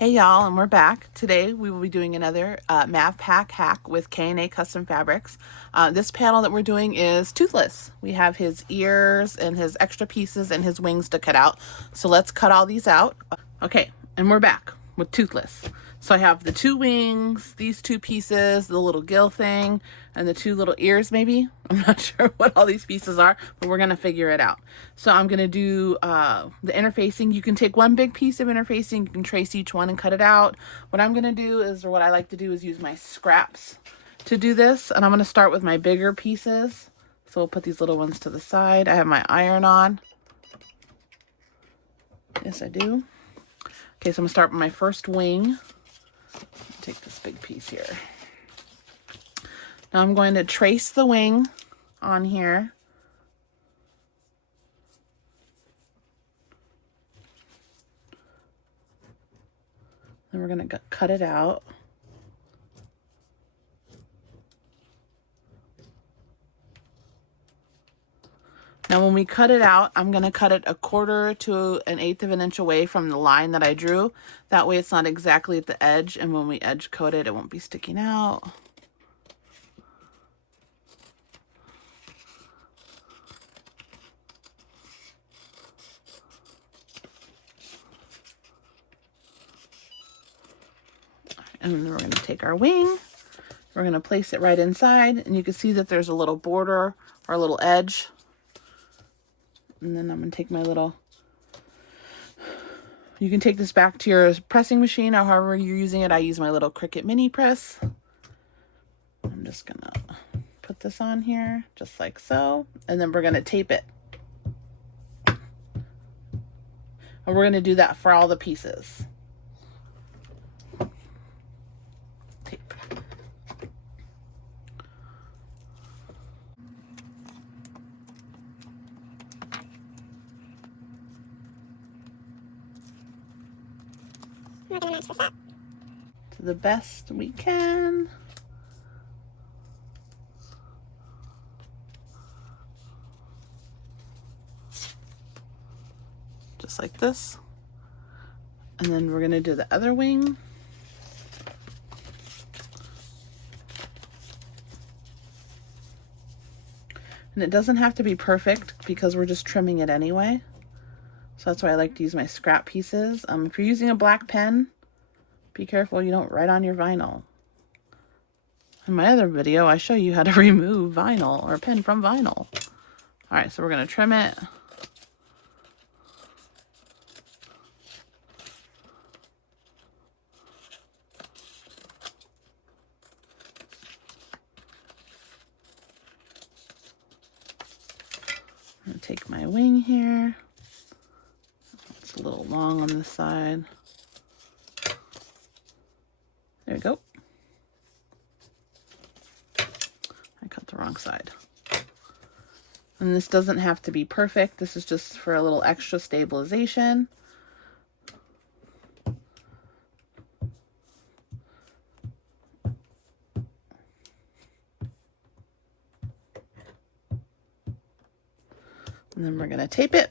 Hey y'all, and we're back. Today we will be doing another Mav Pack hack with K&A Custom Fabrics. This panel that we're doing is toothless. We have his ears and his extra pieces and his wings to cut out. So let's cut all these out. Okay, and we're back with toothless. So I have the two wings, these two pieces, the little gill thing, and the two little ears maybe. I'm not sure what all these pieces are, but we're gonna figure it out. So I'm gonna do the interfacing. You can take one big piece of interfacing, you can trace each one and cut it out. What I'm gonna do is, or what I like to do is use my scraps to do this. And I'm gonna start with my bigger pieces. So we'll put these little ones to the side. I have my iron on. Yes, I do. Okay, so I'm gonna start with my first wing. Take this big piece here. Now I'm going to trace the wing on here. Then we're going to cut it out. Now when we cut it out, I'm going to cut it 1/4 to 1/8 of an inch away from the line that I drew. That way it's not exactly at the edge, and when we edge coat it, it won't be sticking out. And then we're going to take our wing, we're going to place it right inside, and you can see that there's a little border or a little edge. And then I'm going to take my little, you can take this back to your pressing machine or however you're using it. I use my little Cricut mini press. I'm just going to put this on here just like so, and then we're going to tape it. And we're going to do that for all the pieces. Tape. We're going to match this up to the best we can. Just like this. And then we're going to do the other wing. And it doesn't have to be perfect because we're just trimming it anyway. So that's why I like to use my scrap pieces. If you're using a black pen, be careful you don't write on your vinyl. In my other video, I show you how to remove vinyl or pen from vinyl. All right, so we're going to trim it. I'm going to take my wing here. It's a little long on this side. There we go. I cut the wrong side. And this doesn't have to be perfect. This is just for a little extra stabilization. And then we're going to tape it.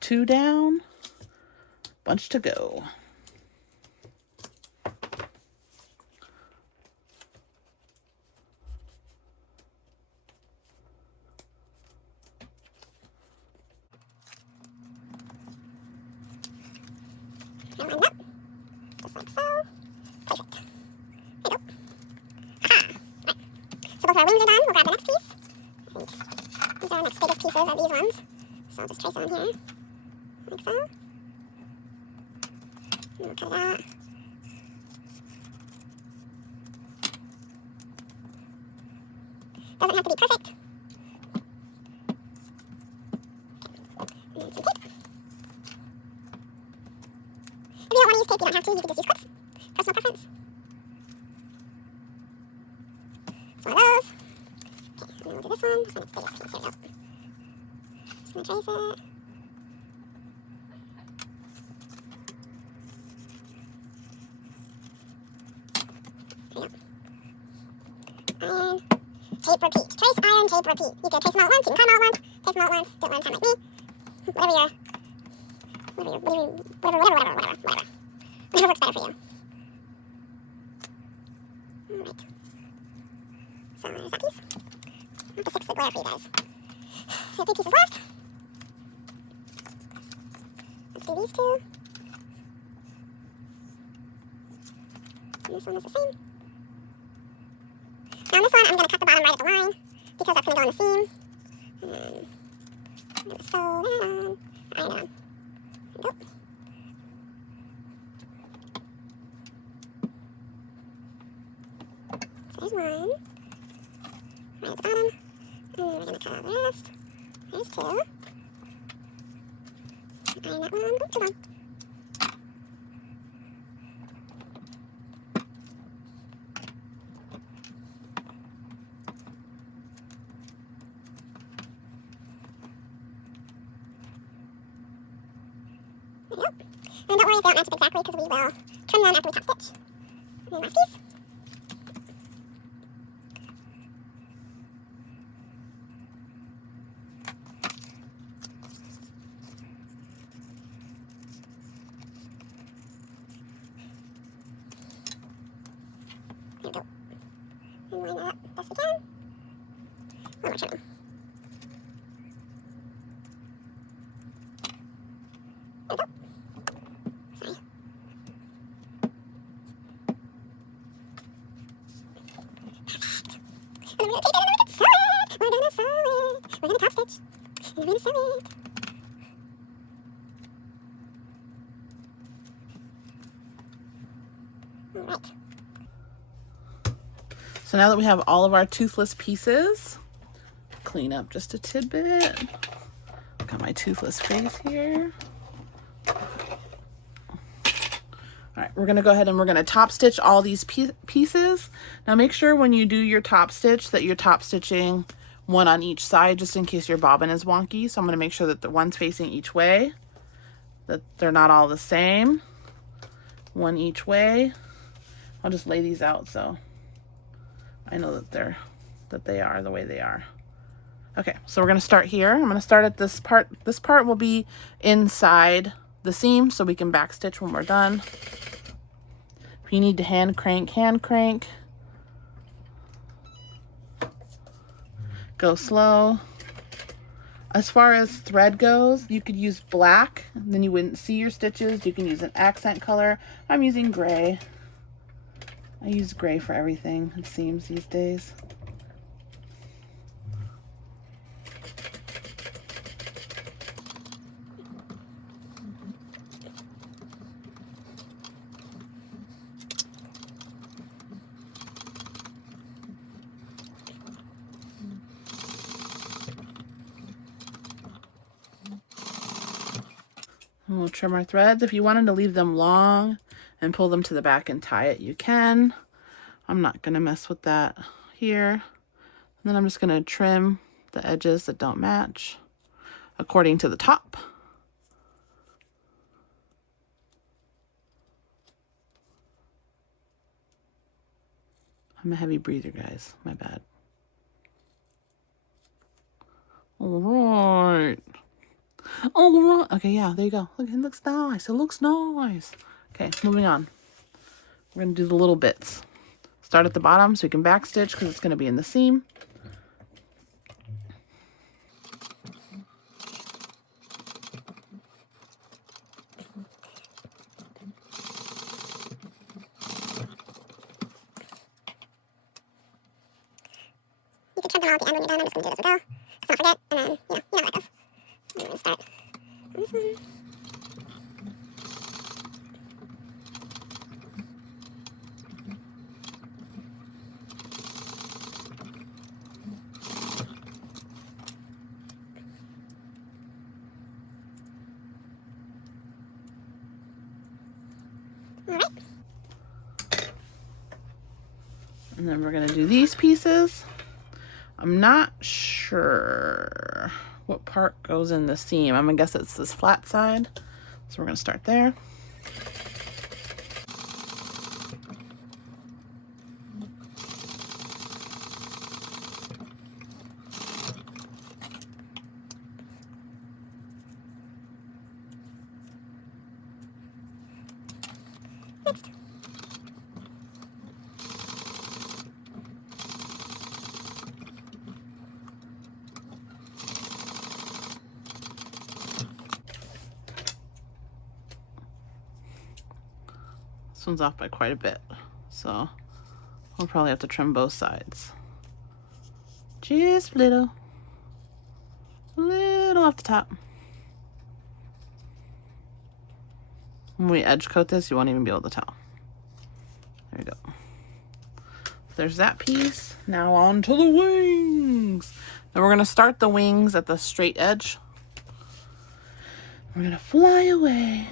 Two down, bunch to go. and line up, just like so. Perfect. There you go. Aha! Right. So both our wings are done. We'll grab the next piece. I think these are our next biggest pieces of these ones. So I'll just trace it on here, like so. And we'll cut it out. Doesn't have to be perfect. And then some tape. If you don't want to use tape, you don't have to. You can just use clips. Personal preference. It's one of those. Okay, and then we'll do this one. This one is the biggest piece. Here we go. Just going to trace it. There you go. Iron, tape, repeat. Trace, iron, tape, repeat. You can trace them all at once. You can cut them all at once. stay from all at once, do it one at a time like me. Whatever your, whatever works better for you. Alright. So there's that piece. I have to fix the glare for you guys. So 3 pieces left. Let's do these 2. And this one is the same. Now on this one, I'm going to cut the bottom right at the line because that's going to go on the seam. And then I'm going to sew that on, iron on. There we go. So there's one. Right at the bottom. And we're going to cut out the rest. There's 2. Iron that one. Oops, too long. There you go. And don't worry if they don't match up exactly because we will trim them after we top stitch. And then last piece. There we go. And line that up best we can. One more trimming. There we go. Sorry. And then we're going to take it and we're going to sew it. We're going to sew it. We're going to top stitch. And we're going to sew it. Alright. So now that we have all of our toothless pieces, clean up just a tidbit. Got my toothless face here. All right, we're gonna go ahead and we're gonna top stitch all these pieces. Now make sure when you do your top stitch that you're top stitching one on each side, just in case your bobbin is wonky. So I'm gonna make sure that the one's facing each way, that they're not all the same. One each way. I'll just lay these out so I know that they are the way they are. Okay, so we're gonna start here. I'm gonna start at this part. This part will be inside the seam so we can back stitch when we're done. If you need to hand crank, go slow. As far as thread goes, you could use black, then you wouldn't see your stitches. You can use an accent color. I'm using gray. I use gray for everything, it seems, these days. And we'll trim our threads. If you wanted to leave them long and pull them to the back and tie it, you can. I'm not gonna mess with that here. And then I'm just gonna trim the edges that don't match according to the top. I'm a heavy breather, guys, my bad. All right. All right. Okay, yeah, there you go. Look, it looks nice. It looks nice. Okay, moving on. We're gonna do the little bits. Start at the bottom so we can back stitch because it's gonna be in the seam. You can trim them all at the end when you're done. I'm just going to do this as we go. Let's not forget. And then, you know how that goes. And I'm going to start on this one. Alright. And then we're gonna do these pieces. I'm not sure what part goes in the seam. I'm gonna guess it's this flat side. So we're gonna start there. next? This one's off by quite a bit, so we'll probably have to trim both sides. Just a little off the top. When we edge coat this, you won't even be able to tell. There you go. There's that piece. Now on to the wings. Now we're gonna start the wings at the straight edge. We're gonna fly away.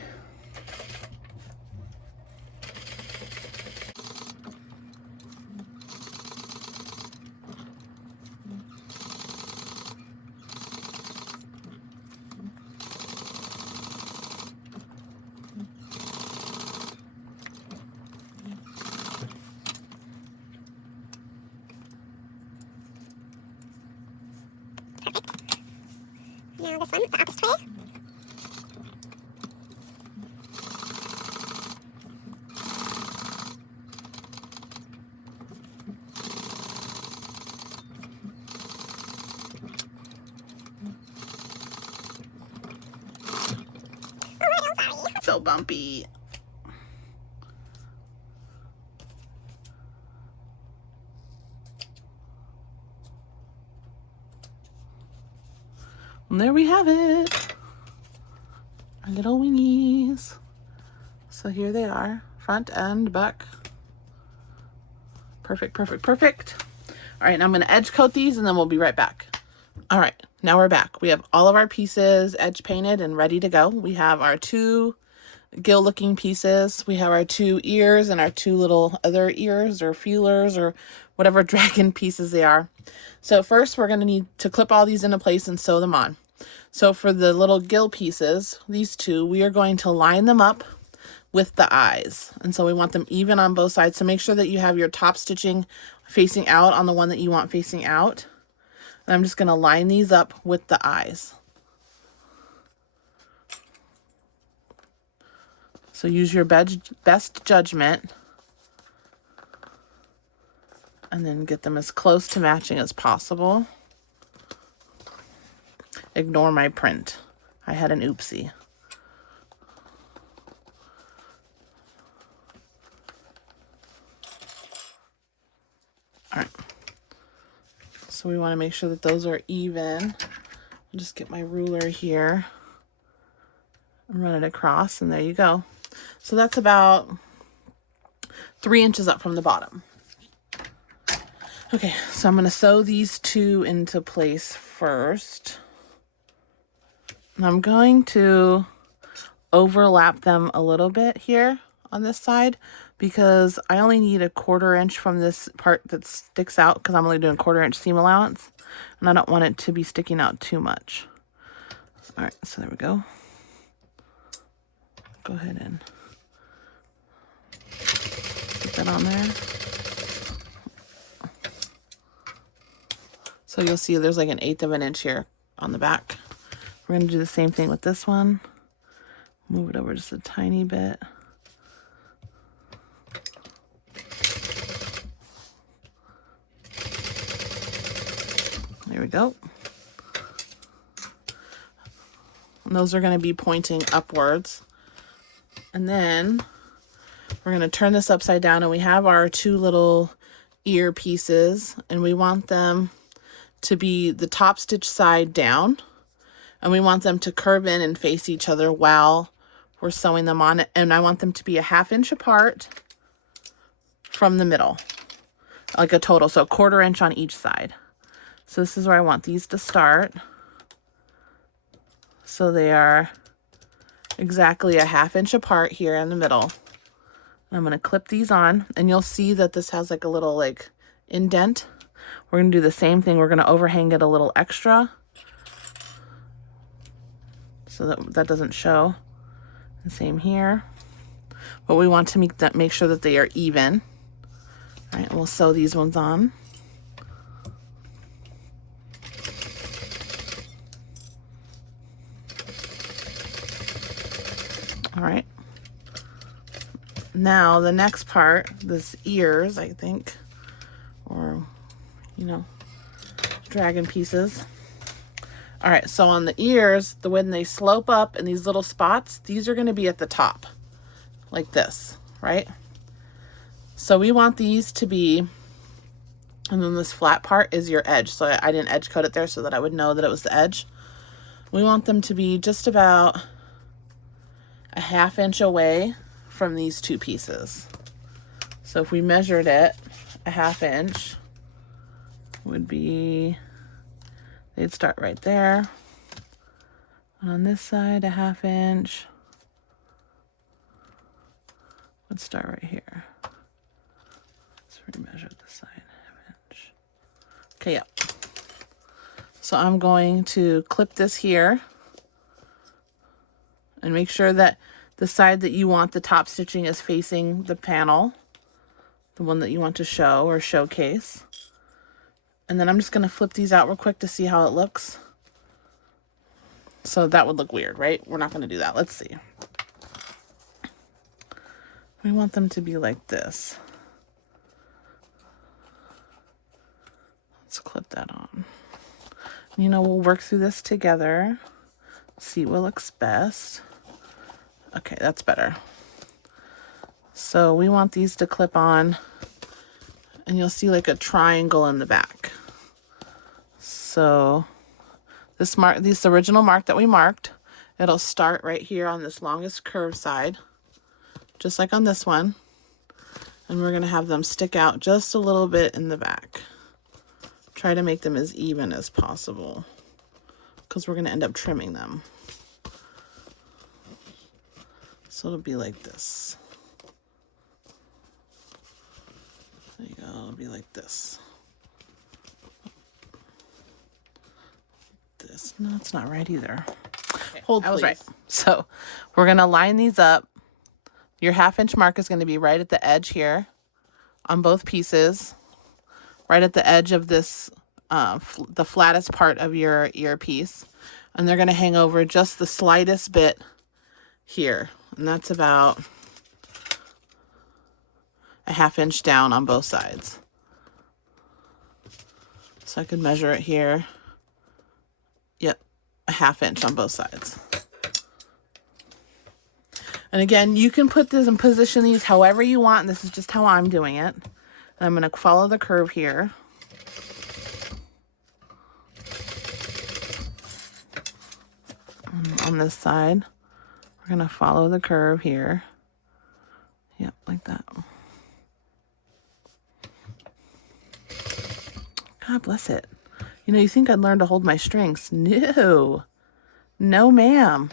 Now this one, the opposite way. So bumpy. And there we have it. Our little wingies. So here they are, front and back. Perfect, perfect, perfect. All right, now I'm gonna edge coat these and then we'll be right back. All right, now we're back. We have all of our pieces edge painted and ready to go. We have our 2 gill looking pieces. We have our 2 ears and our 2 little other ears or feelers or whatever dragon pieces they are. So first we're gonna need to clip all these into place and sew them on. So for the little gill pieces, these 2, we are going to line them up with the eyes. And so we want them even on both sides. So make sure that you have your top stitching facing out on the one that you want facing out. And I'm just going to line these up with the eyes. So use your best judgment and then get them as close to matching as possible. Ignore my print. I had an oopsie. All right. So we want to make sure that those are even. I'll just get my ruler here and run it across, and there you go. So that's about 3 inches up from the bottom. Okay, so I'm going to sew these 2 into place first. And I'm going to overlap them a little bit here on this side because I only need a 1/4 inch from this part that sticks out because I'm only doing 1/4 inch seam allowance and I don't want it to be sticking out too much. All right, so there we go. Go ahead and put that on there. So you'll see there's like 1/8 of an inch here on the back. We're going to do the same thing with this one. Move it over just a tiny bit. There we go. And those are going to be pointing upwards. And then we're going to turn this upside down, and we have our 2 little ear pieces, and we want them to be the top stitch side down, and we want them to curve in and face each other while we're sewing them on, and I want them to be a 1/2 inch apart from the middle, like a total, so 1/4 inch on each side. So this is where I want these to start. So they are exactly a 1/2 inch apart here in the middle. I'm going to clip these on, and you'll see that this has like a little like indent. We're going to do the same thing. We're going to overhang it a little extra so that that doesn't show. The same here. But we want to make sure that they are even. All right, we'll sew these ones on. All right. Now the next part, this ears, I think, or, you know, dragon pieces. All right, so on the ears, when they slope up in these little spots, these are going to be at the top, like this, right? So we want these to be, and then this flat part is your edge. So I didn't edge coat it there so that I would know that it was the edge. We want them to be just about a 1/2 inch away from these two pieces. So if we measured it, a 1/2 inch would be, they'd start right there. On this side, a 1/2 inch. Let's start right here. Let's remeasure this side, 1/2 inch. Okay, yep. So I'm going to clip this here and make sure that the side that you want the top stitching is facing the panel, the one that you want to show or showcase. And then I'm just going to flip these out real quick to see how it looks. So that would look weird, right? We're not going to do that. Let's see. We want them to be like this. Let's clip that on. You know, we'll work through this together. See what looks best. Okay, that's better. So we want these to clip on, and you'll see like a triangle in the back. So this original mark that we marked, it'll start right here on this longest curved side, just like on this one. And we're gonna have them stick out just a little bit in the back. Try to make them as even as possible, because we're gonna end up trimming them. So it'll be like this. There you go, it'll be like this. This, no, it's not right either. Okay, hold, I was right. So we're gonna line these up. Your 1/2 inch mark is gonna be right at the edge here on both pieces, right at the edge of this, the flattest part of your earpiece. And they're gonna hang over just the slightest bit here. And that's about a 1/2 inch down on both sides. So I could measure it here. Yep, a 1/2 inch on both sides. And again, you can put this and position these however you want. And this is just how I'm doing it. And I'm going to follow the curve here. And on this side, we're going to follow the curve here. Yep, like that. God bless it. You know, you think I'd learn to hold my strings. No. No, ma'am.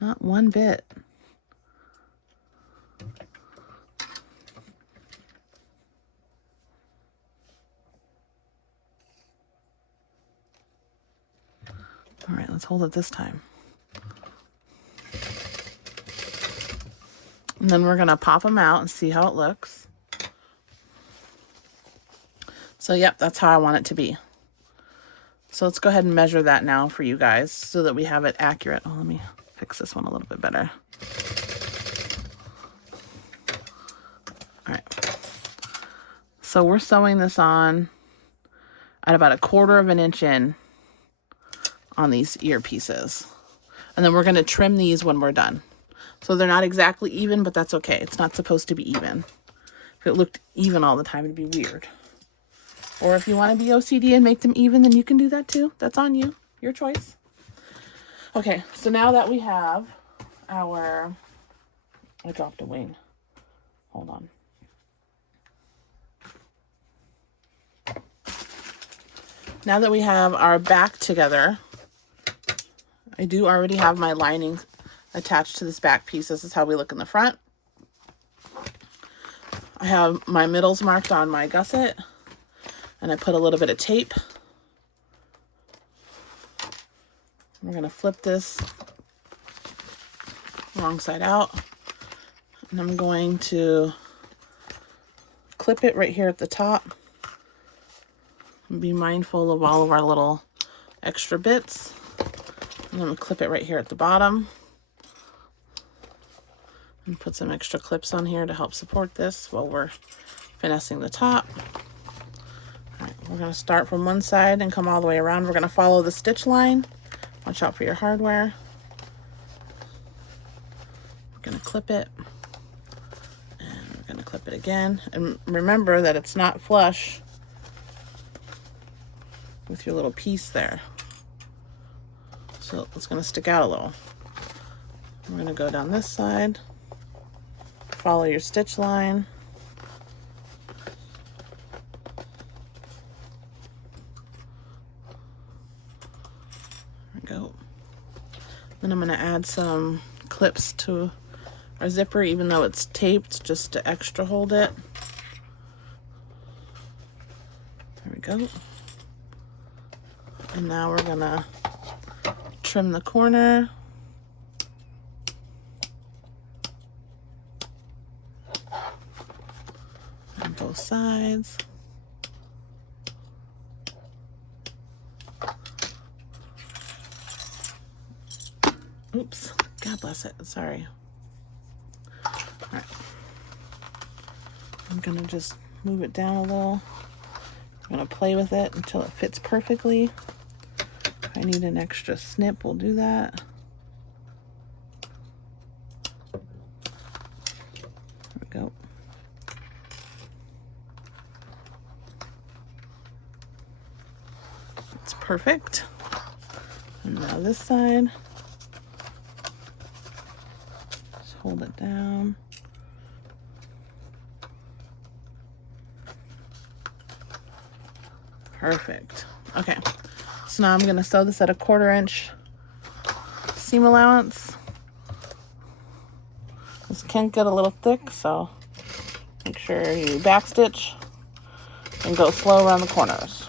Not one bit. All right, let's hold it this time. And then we're going to pop them out and see how it looks. So, yep, that's how I want it to be. So let's go ahead and measure that now for you guys so that we have it accurate. Oh, let me fix this one a little bit better. All right. So we're sewing this on at about 1/4 inch in on these ear pieces. And then we're going to trim these when we're done. So they're not exactly even, but that's okay. It's not supposed to be even. If it looked even all the time, it'd be weird. Or if you want to be OCD and make them even, then you can do that too. That's on you. Your choice. Okay, so now that we have our... I dropped a wing. Hold on. Now that we have our back together, I do already have my lining attached to this back piece. This is how we look in the front. I have my middles marked on my gusset. And I put a little bit of tape. We're going to flip this wrong side out. And I'm going to clip it right here at the top. And be mindful of all of our little extra bits. And I'm going to clip it right here at the bottom. And put some extra clips on here to help support this while we're finessing the top. All right, we're going to start from one side and come all the way around. We're going to follow the stitch line. Watch out for your hardware. We're going to clip it. And we're going to clip it again. And remember that it's not flush with your little piece there. So it's going to stick out a little. We're going to go down this side. Follow your stitch line. There we go. Then I'm going to add some clips to our zipper, even though it's taped, just to extra hold it. There we go. And now we're going to trim the corner. On both sides. Oops, God bless it, sorry. All right. I'm gonna just move it down a little. I'm gonna play with it until it fits perfectly. If I need an extra snip, we'll do that. There we go. It's perfect. And now this side. Just hold it down. Perfect. Okay, so now I'm going to sew this at a 1/4 inch seam allowance. This can get a little thick, so make sure you backstitch and go slow around the corners.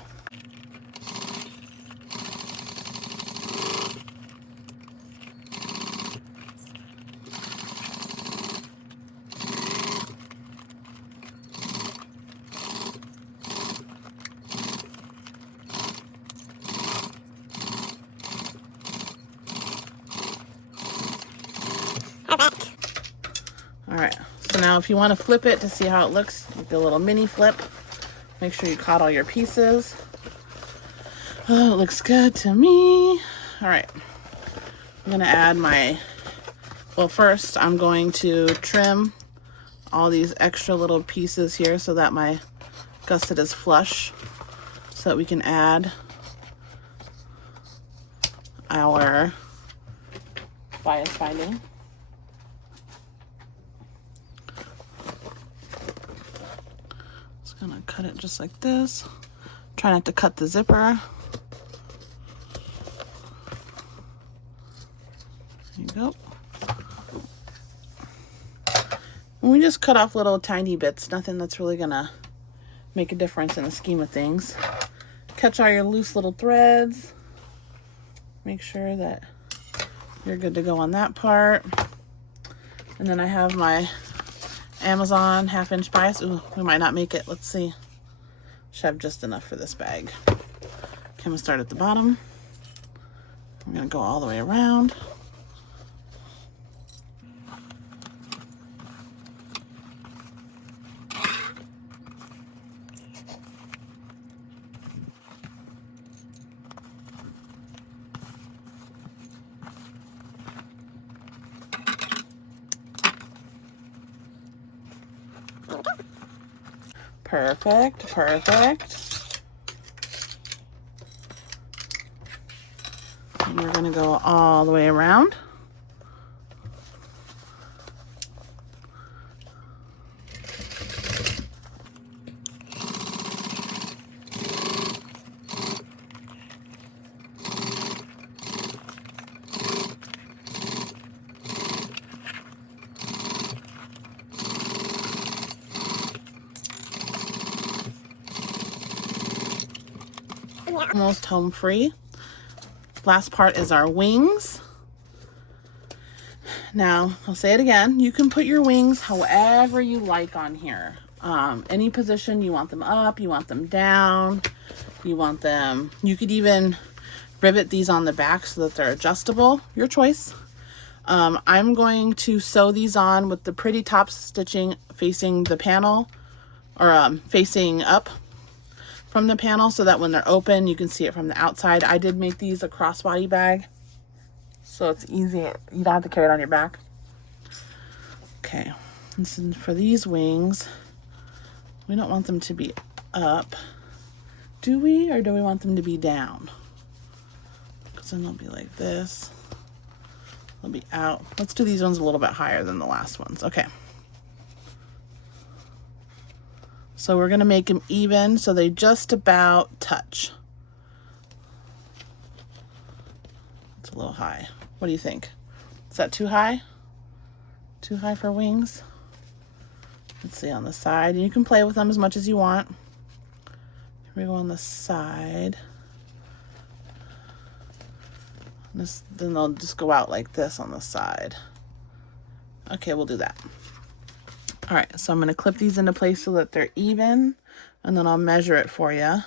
All right, so now if you want to flip it to see how it looks, you do a little mini flip. Make sure you caught all your pieces. Oh, it looks good to me. All right, I'm gonna add my, well, first I'm going to trim all these extra little pieces here so that my gusset is flush, so that we can add our bias binding. Just gonna cut it just like this. Try not to cut the zipper. There you go. And we just cut off little tiny bits, nothing that's really gonna make a difference in the scheme of things. Catch all your loose little threads. Make sure that you're good to go on that part. And then I have my Amazon 1/2 inch bias. Ooh, we might not make it. Let's see. Should have just enough for this bag. Okay, I'm gonna start at the bottom. I'm gonna go all the way around. Perfect, perfect. And we're gonna go all the way around. Almost home free. Last part is our wings. Now, I'll say it again. You can put your wings however you like on here. Any position. You want them up, you want them down, you want them, you could even rivet these on the back so that they're adjustable. Your choice. I'm going to sew these on with the pretty top stitching facing the panel, or facing up from the panel, so that when they're open you can see it from the outside. I did make these a crossbody bag, so it's easy. You don't have to carry it on your back. Okay, and so for these wings, we don't want them to be up, do we? Or do we want them to be down? Because then they'll be like this. They'll be out. Let's do these ones a little bit higher than the last ones. Okay. So we're going to make them even so they just about touch. It's a little high. What do you think? Is that too high? Too high for wings? Let's see on the side. And you can play with them as much as you want. Here we go on the side. Then they'll just go out like this on the side. Okay, we'll do that. All right, so I'm going to clip these into place so that they're even, and then I'll measure it for you.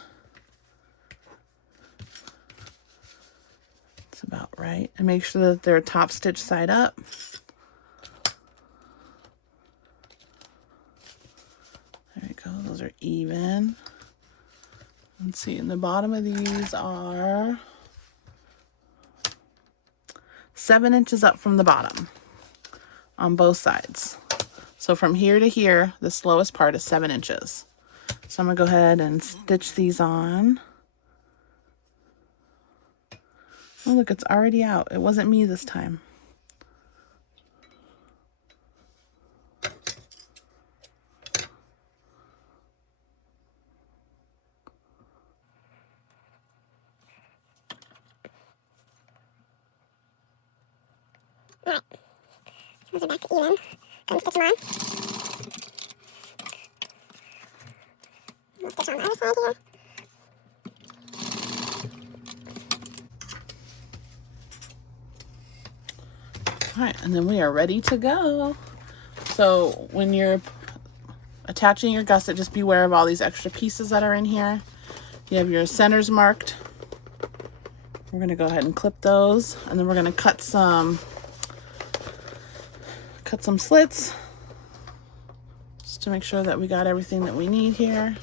It's about right. And make sure that they're top stitch side up. There we go, those are even. Let's see, and the bottom of these are 7 inches up from the bottom on both sides. So from here to here, this lowest part is 7 inches. So I'm gonna go ahead and stitch these on. Oh, look, it's already out. It wasn't me this time. Alright, those are back to even. Go and stitch them on. We'll stitch on the other side here. All right, and then we are ready to go. So when you're attaching your gusset, just beware of all these extra pieces that are in here. You have your centers marked. We're going to go ahead and clip those, and then we're going to cut some slits just to make sure that we got everything that we need here.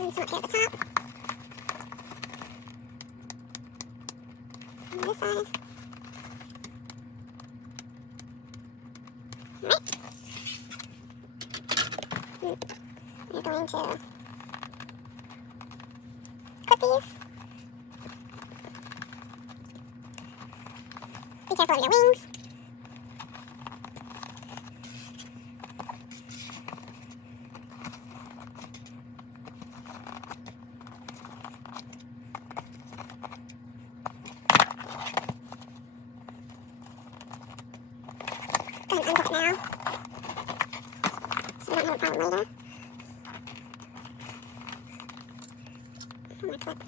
And some up here at the top. On this side. Alright. We're going to clip these. Be careful of your wings. Go ahead and unzip it now, so we don't have a problem later. I'm going to clip.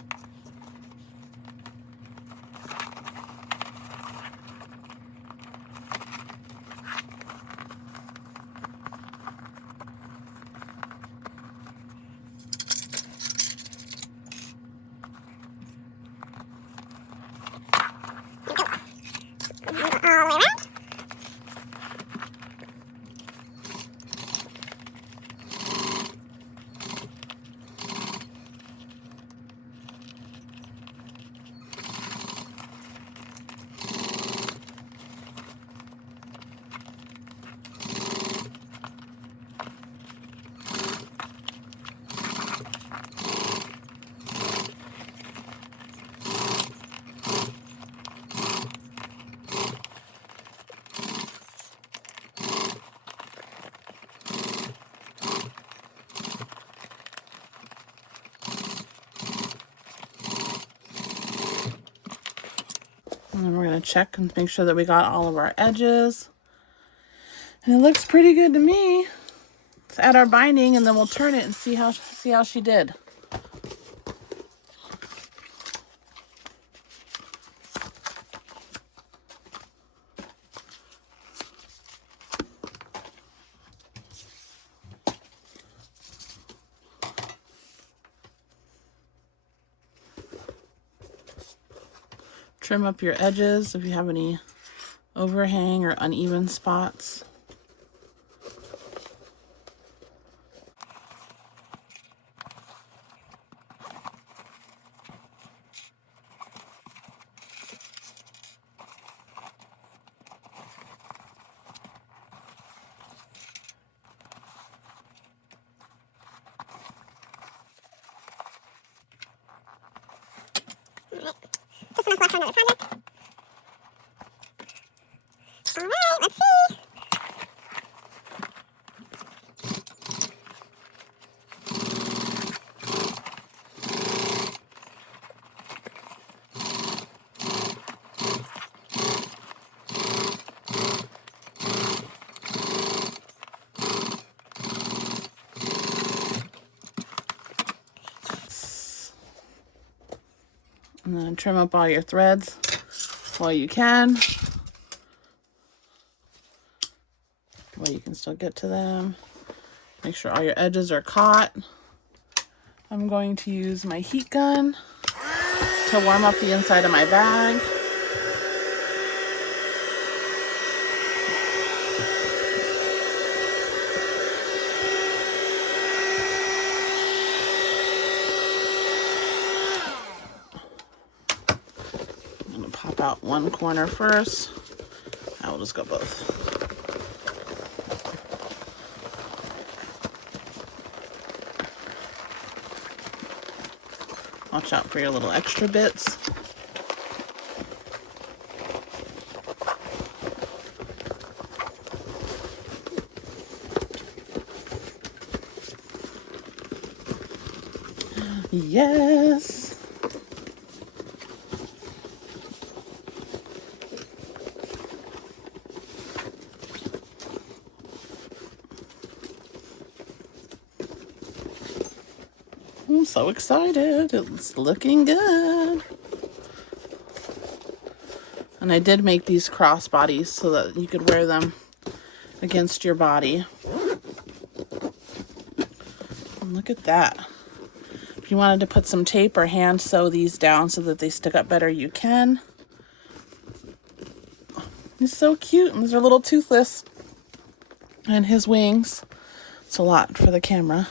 There we go. And then go all the way around. And then we're going to check and make sure that we got all of our edges. And it looks pretty good to me. Let's add our binding, and then we'll turn it and see how she did. Trim up your edges if you have any overhang or uneven spots. Just enough left for another project. Alright, let's see. And then trim up all your threads while you can. While you can still get to them. Make sure all your edges are caught. I'm going to use my heat gun to warm up the inside of my bag. I'm going to pop out one corner first. I will just go both. Watch out for your little extra bits. Yes. I'm so excited. It's looking good. And I did make these crossbodies so that you could wear them against your body. And look at that. If you wanted to put some tape or hand sew these down so that they stick up better, you can. He's so cute. And these are little toothless. And his wings. It's a lot for the camera.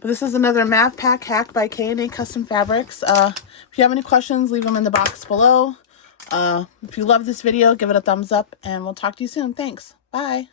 But this is another Mav Pack hack by K&A Custom Fabrics. If you have any questions, leave them in the box below. If you love this video, give it a thumbs up, and we'll talk to you soon. Thanks. Bye.